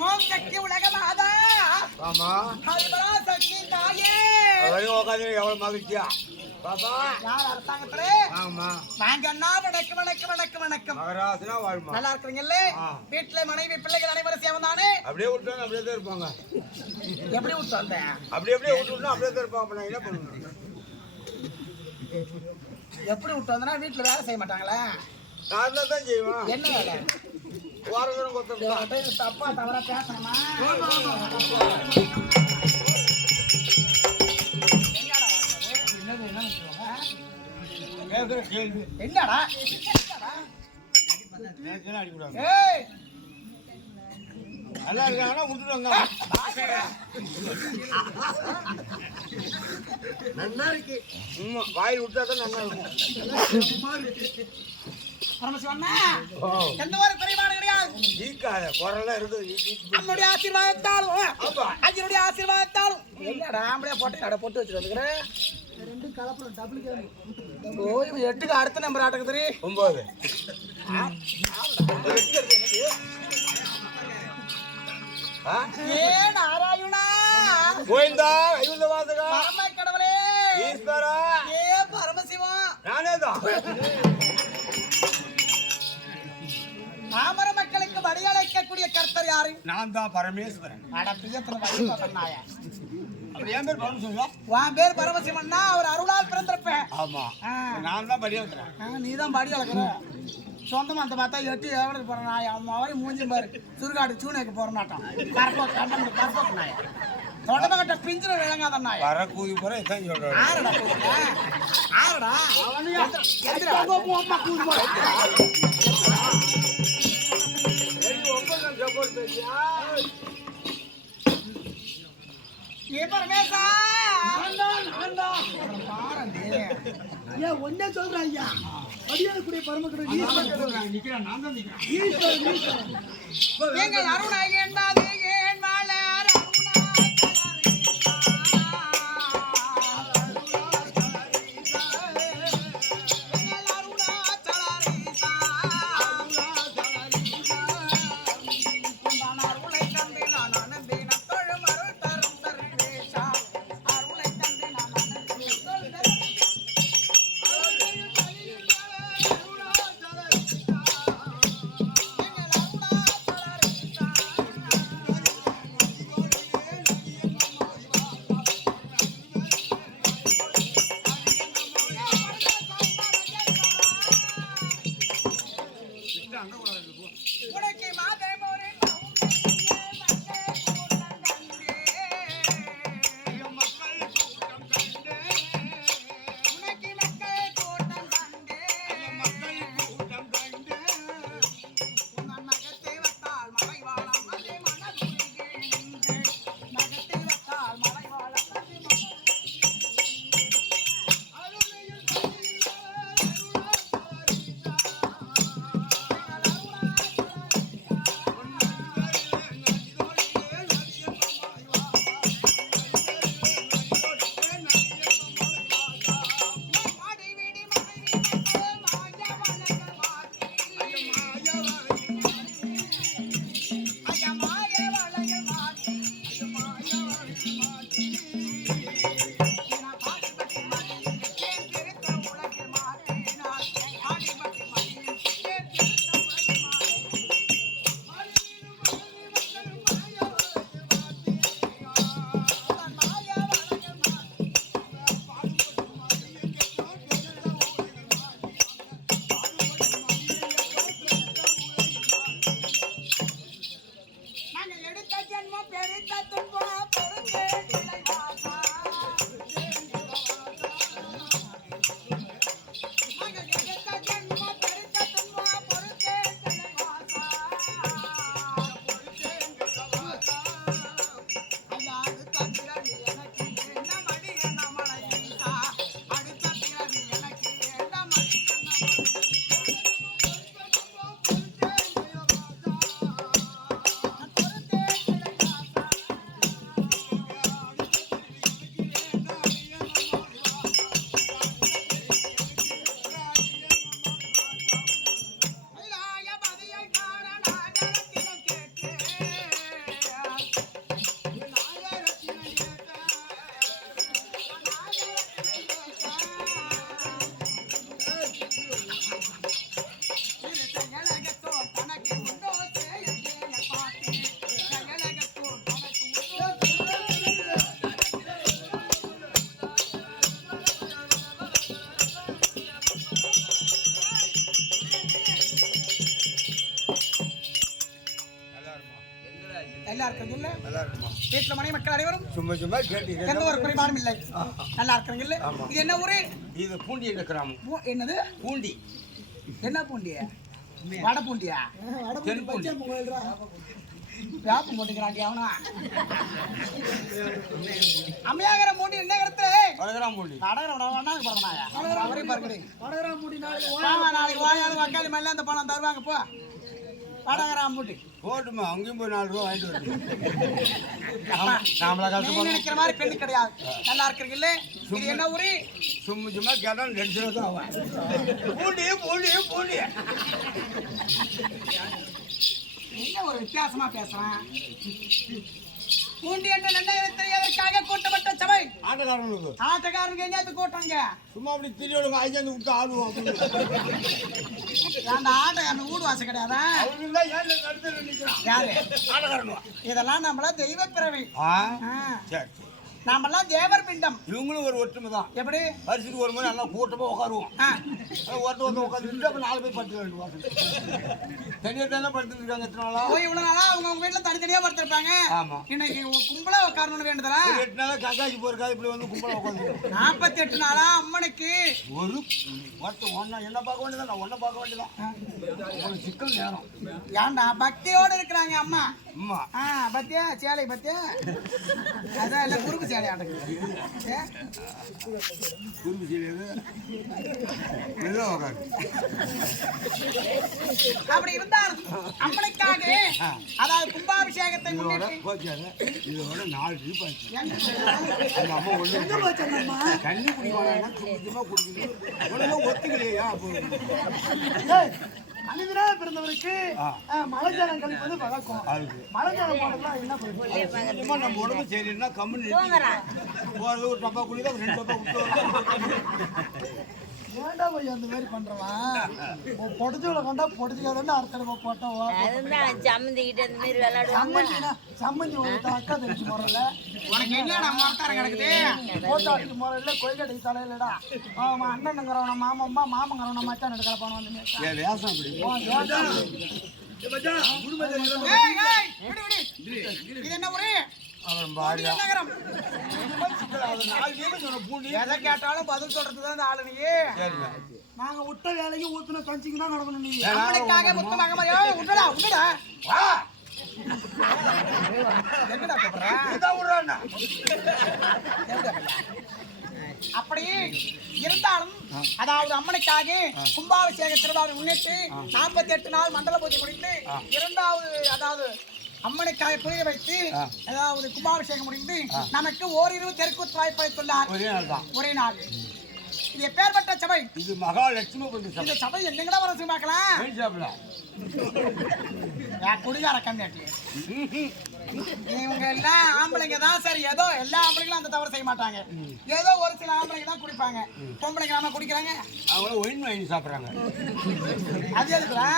ஓம் சக்தி உலக மாதா ஆமா ஹரிபரா சக்தி தாயே. வரையும் உட்காந்து எவ்வளவு மகிழ்ச்சியா? பாப்பா யார் அரசாங்கத்திலே ஆமா. வாங்க அண்ணா வணக்கம் வணக்கம் வணக்கம் வணக்கம். மகராசனா வாழ்மா. நல்லா இருக்கிறீங்கல்ல. வீட்டுல மனைவி பிள்ளைகள் அனைவரும் சேவம் தானே அப்படியே விட்டாங்க அப்படியே தான் இருப்பாங்க. எப்படி விட்டு வந்தேன் அப்படி அப்படியே விட்டுனா அப்படியே தான் இருப்பாங்க அப்ப நான் என்ன பண்ணணும் எப்படி விட்டு வந்தனா வீட்டுல வேலை செய்ய மாட்டாங்களா? நான் தான் செய்வேன். என்ன வேலை? வாரதரம் கொத்தம் தப்பா தவறா பேசணுமா? என்னடா நல்லா இருக்காங்கன்னா விட்டுருவாங்க நல்லா இருக்கு. வாயில் விட்டா தான் நல்லா இருக்கும். எந்த ஒரு குறைபாடு கிடையாது. ஈக்காத குரலாம் இருக்குது நம்முடைய ஆசீர்வாதத்தாலும் அஜினுடைய ஆசீர்வாதத்தாலும். என்னடா ஆம்பளையா போட்டு கடை போட்டு வச்சுட்டு வந்துக்கிறேன் ரெண்டு கலப்படம் டபுள் ஓ இவன் எட்டுக்கு அடுத்த நம்பர் ஆட்டக்குதுரி ஒன்பது. ஆ? ஏ நாராயணா? கோவிந்தா ஐந்து வாசகா பரம கடவுளே. ஈஸ்வரா. ஏ பரமசிவம். நானே தான் யாரு நான் தான் பரமேஸ்வரன் அட பிரியத்துல அப்படி என் பேர் பரமேஸ்வரன் உன் பேர் பரமசிவன்னா அவர் அருளால் பிறந்திருப்பேன் ஆமா. நான் தான் ஆ, நீ தான் படி அளக்குற சொந்தமா அந்த பார்த்தா எட்டு எவ்வளவு போற நாய் அவன் மூஞ்சி பாரு சுருகாடு சூனைக்கு போற நாட்டம் கரப்போ கண்டம் கரப்போக்கு நாய் தொடம கட்ட பிஞ்சிர விளங்காத நாய் வர கூவி போற இதான் சொல்றேன் ஆறடா? ஆறடா எந்திரா. ஒன்னே சொல்றேன் ஐயா. அடியாருக்குரிய பரமக்கடவுள் ஈஸ்வரன் ஈஸ்வரன் ஈஸ்வரன் எங்கள் அருணா என்பது நல்லா இருக்கிறது இல்ல? நல்லா இருக்குமா? வீட்டுல மனை மக்கள் அனைவரும்? சும்மா சும்மா கேட்டு எந்த ஒரு குறைபாடும் இல்லை. நல்லா இருக்கிறீங்க இல்ல? இது என்ன ஊரு? இது பூண்டி என்ற கிராமம். பூ- என்னது? பூண்டி. என்ன பூண்டியா வடை பூண்டியா? தென் பூண்டி. வேப்பம் போட்டுக்கிறாண்டி அவனா. அம்மையாகிற மூண்டி என்ன இடத்துல அவரே பார்க்கடி வடகரா முடி நாளைக்கு வாயாலும் வக்காளி மேல அந்த பணம் தருவாங்க போ. வடகராம் மூட்டி போட்டுமா அங்கேயும் போய் நாலு ரூபா வாங்கிட்டு கஷ்டப்படும் நினைக்கிற மாதிரி பெண்ணு கிடையாது. நல்லா இருக்கிறீங்கல்ல? இது என்ன ஊரு? சும்மா சும்மா கேட்டால் ரெண்டு ரூபா தான் ஆகும். பூண்டி பூண்டி பூண்டி. என்ன ஒரு வித்தியாசமா பேசுறான்? பூண்டி என்ற நன்னகரை தெரியாதற்காக கூட்டப்பட்ட சபை ஆட்டக்காரங்களுக்கு ஆட்டக்காரனுக்கு. எங்கேயாவது கூட்டங்க சும்மா அப்படி திரியோடுங்க ஐந்து விட்டு ஆடுவோம் அந்த ஆட்டக்காரன் ஊடு வாசம் கிடையாதா? யாரு? ஆட்டக்காரனுவா இதெல்லாம் நம்மள தெய்வ பிறவி. சரி. நாமெல்லாம் தேவர் பிண்டம். இவங்களும் ஒரு ஒற்றுமை தான் எப்படி வருஷத்துக்கு ஒரு முறை எல்லாம் கூட்டமாக உட்காருவோம் ஒருத்த ஒருத்த உட்காந்து அப்போ நாலு பேர் படுத்து வேண்டும் வாசல். தனியாக தானே படுத்துட்டு இருக்காங்க எத்தனை நாளா? போய் இவ்வளவு நாளா அவங்க உங்க வீட்டுல தனித்தனியா படுத்திருப்பாங்க. ஆமா. இன்னைக்கு உ- கும்பலா உட்காரணும்னு வேண்டுதலா? ஒரு எட்டு நாளா கங்காச்சி போயிருக்கா இப்படி வந்து கும்பலாக உட்காந்து நாற்பத்தி எட்டு நாளா அம்மனுக்கு. ஒரு ஒருத்த ஒன்னா என்ன பார்க்க வேண்டியதான் நான் ஒன்றை பார்க்க வேண்டியதான் ஒரு சிக்கல் நேரம். ஏன்டா பக்தியோட இருக்கிறாங்க அம்மா. அம்மா. ஆ பத்தியா? சேலை பத்தியா? அதான் இல்ல குறுக்கு சேலை. உட்காரு அப்படி இருந்தாலும் அம்மனுக்காக அதாவது கும்பாபிஷேகத்தை இதோட நாலு ட்ரிப் ஆச்சு? அந்த அம்மா தண்ணி குடிக்கணும். குடிக்கணும் ஒத்துக்கலையா அப்போ? மனிதனா பிறந்தவருக்கு மலைஜலம் கழிப்பது வழக்கம். போடலாம் என்ன பண்ணுவோம் நம்ம உடம்பு சரின்னா கம்முன்னு போகிறது ஒரு டப்பா குடிக்க ரெண்டு டப்பா விட்டு ஏன்டா போய் அந்த மாதிரி பண்றவன்? பொடிச்சவளை கண்டா பொடிச்சுக்காதான் அடுத்த தடவை போட்டா ஓ- அதுதான் சம்மந்திக்கிட்ட இந்த மாதிரி சம்மந்தினா சம்மந்தி ஒரு அக்கா தெரிஞ்சு முறையில. உனக்கு என்னடா கிடக்குது? போட்டாட்டு முறையில கொய்கடை தலையிலடா. அவன் அண்ணனுங்கிறவன மாமம்மா மாமங்கிறவன மச்சான் எடுக்கிற போன வந்து நேத்தா. என் வேஷம் அப்படி. உன் வேஷம். ஏய், ஏய், விடு, விடு. இது என்ன எதை கேட்டாலும் பதில் சொல்றது தான் இந்த ஆளு நீ. சரிங்க. நாங்க விட்ட வேலைக்கு ஊத்துன கஞ்சிக்கு தான் நடக்கணும் நீ. அம்மனுக்காக முத்து மகமையோ உண்டடா உண்டடா வா. எங்கடா கூப்பிடுற இதான் விடுறாண்ணா அப்படி இருந்தாலும் அதாவது அம்மனுக்காக கும்பாபிஷேக திருவிழாவை முன்னிட்டு நாற்பத்தி எட்டு நாள் மண்டல பூஜை முடித்து இரண்டாவது அதாவது அம்மனுக்காக குளிர வைத்து அதாவது கும்பாபிஷேகம் முடிந்து நமக்கு ஓரிரு தெற்கு வாய்ப்பளித்துள்ளார் ஒரே நாள் தான். ஒரே நாள். இது எப்பேற்பட்ட சபை? இது மகாலட்சுமி கொண்டு இந்த சபை சபை எங்கெங்கடா வர என் குடிகார கம்மியாட்டி இவங்க எல்லாம் ஆம்பளைங்க தான். சரி ஏதோ எல்லா ஆம்பளைங்களும் அந்த தவறு செய்ய மாட்டாங்க. ஏதோ ஒரு சில ஆம்பளைங்க தான் குடிப்பாங்க. பொம்பளைங்க நாம குடிக்கிறாங்க. அவங்கள ஒயின் வாங்கி சாப்பிட்றாங்க. அது எதுக்குடா?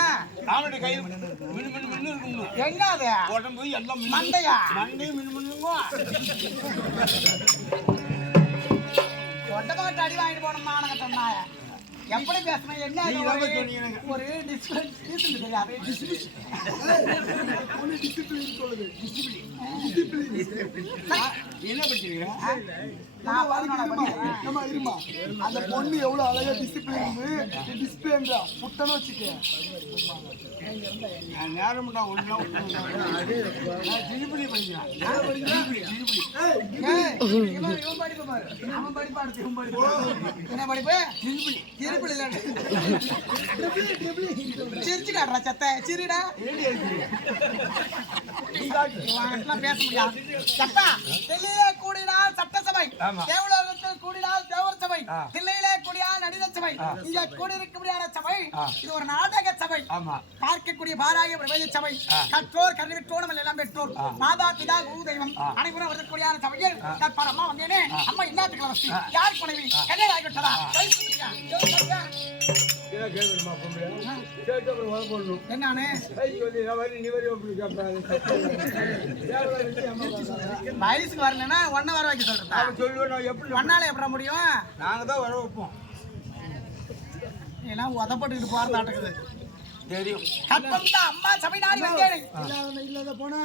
அவனுடைய கையில் மின்னு மின்னு மின்னு இருக்கணும் எங்க அது? உடம்பு எல்லாம். மண்டையா? மண்டையும் மின்னு மின்னுங்க ஒட்டமாட்டு அடி வாங்கிட்டு போனோம்னா எனக்கு சொன்னாய எப்படி பேசணும் என்ன ஒரு- discipline தெரியாது என்ன படிச்சிருக்கீங்க. நம்ம இருமா? அந்த பொண்ணு எவ்வளவு அழகா டிசிப்ளின் டிஸ்பிளேன்றா புட்டன்னு வச்சுக்க. நான் நேரம் தான் ஒன்றா நான் திருப்பதி படிக்கிறேன் திருப்பதி திருப்பதி ஏய், இவன் இவன் படிப்பு பாரு. அவன் படிப்பு அடுத்து இவன் படிப்பு. என்ன படிப்பு? திருப்பதி இல்ல. சிரிச்சு காட்டுறா செத்த. சிரிடா. பேச முடியாது. தில்லையிலே கூடினால் சட்டசபை. தேவலோகத்தில் கூடினால் தேவர் சபை. தில்லையிலே கூடினால் நடித சபை. இங்க கூடியிருக்கக்கூடிய சபை. ஆ. இது ஒரு நாடக சபை. பார்க்கக்கூடிய பாராய பிரபஞ்ச சபை. கற்றோர் கல்வி பெற்றோர் எல்லாம் பெற்றோர். மாதா பிதா குரு தெய்வம். அனைவரும் வரக்கூடிய சபையில் நான் பரமா வந்தேனே. அம்மா இன்னாத்துக்கு வசதி. யார் பணவி கல்யாணம் ஆகிவிட்டதா வயசுக்கு வரலன்னா ஒன்ன வர வைக்க சொல்றதா? சொல்லுவேன் நான் எப்படி ஒன்னால எப்படி முடியும்? நாங்க தான் வர வைப்போம். ஏன்னா உதப்பட்டுக்கிட்டு போறது ஆட்டக்குது தெரியும். கத்தம் தான் அம்மா சபை நாடி வந்தேன். இல்லாத போனா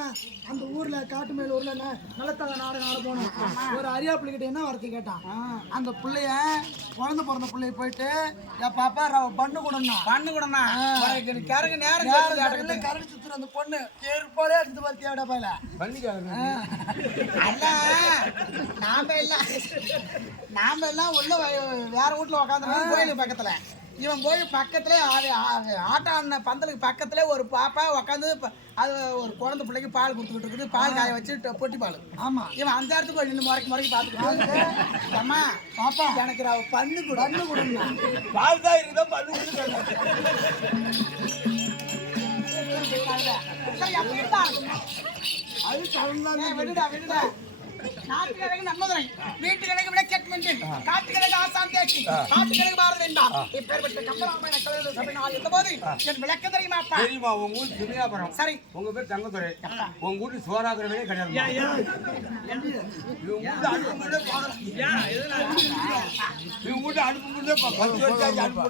அந்த ஊர்ல காட்டு மேல ஊர்ல ந- நிலத்தவ நாடு நாடு போனோம் ஒரு அரியா பிள்ளைகிட்ட என்ன வார்த்தை கேட்டான்? அந்த பிள்ளைய குழந்தை பிறந்த பிள்ளைய போயிட்டு என் பாப்பா ரவ பண்ணு கொடுனா பண்ணு கூடனா கரங்க நேரம் கேட்டு கேட்டுக்கிட்டு. கரடி சுத்துற அந்த பொண்ணு. ஏற்பாடே எடுத்து பார்த்தியாடா பையல பண்ணிக்காரு அல்ல நாம எல்லாம் நாம எல்லாம் உள்ள வ- வேற வீட்டுல உட்காந்துருக்கோம் கோயில் பக்கத்துல. இவன் போய் பக்கத்துல ஆட்டோ அண்ணன் பந்தலுக்கு பக்கத்துல ஒரு பாப்பா உட்காந்து அது ஒரு குழந்தை பிள்ளைக்கு பால் கொடுத்துக்கிட்டு இருக்குது. பால் காய வச்சு பொட்டி பால். ஆமா. இவன் அந்த இடத்துக்கு நின்று முறைக்கு முறைக்கு பார்த்துக்கிட்டு அம்மா பாப்பா. எனக்கு ரவ பண்ணு கொடு. பண்ணு கொடுங்க. பால் தான் இருக்குதா பண்ணு அது கலந்தான் விடுடா விடுடா. நாட்டு கிழங்கு நம்மதுரை வீட்டு கிழங்கு விட செட்மெண்ட் காட்டு காட்டு வேண்டாம் இப்பேற்பட்ட கம்பராமாயண சபை இருந்தபோது என் தெரியுமா உங்க ஊர் சரி. உங்க பேர் தங்கத்துறை உங்க வீட்டு சோறாக்குறவே கிடையாது. இவங்க வீட்டு அடுப்பு முன்னே பத்து வருஷம் அடுப்பு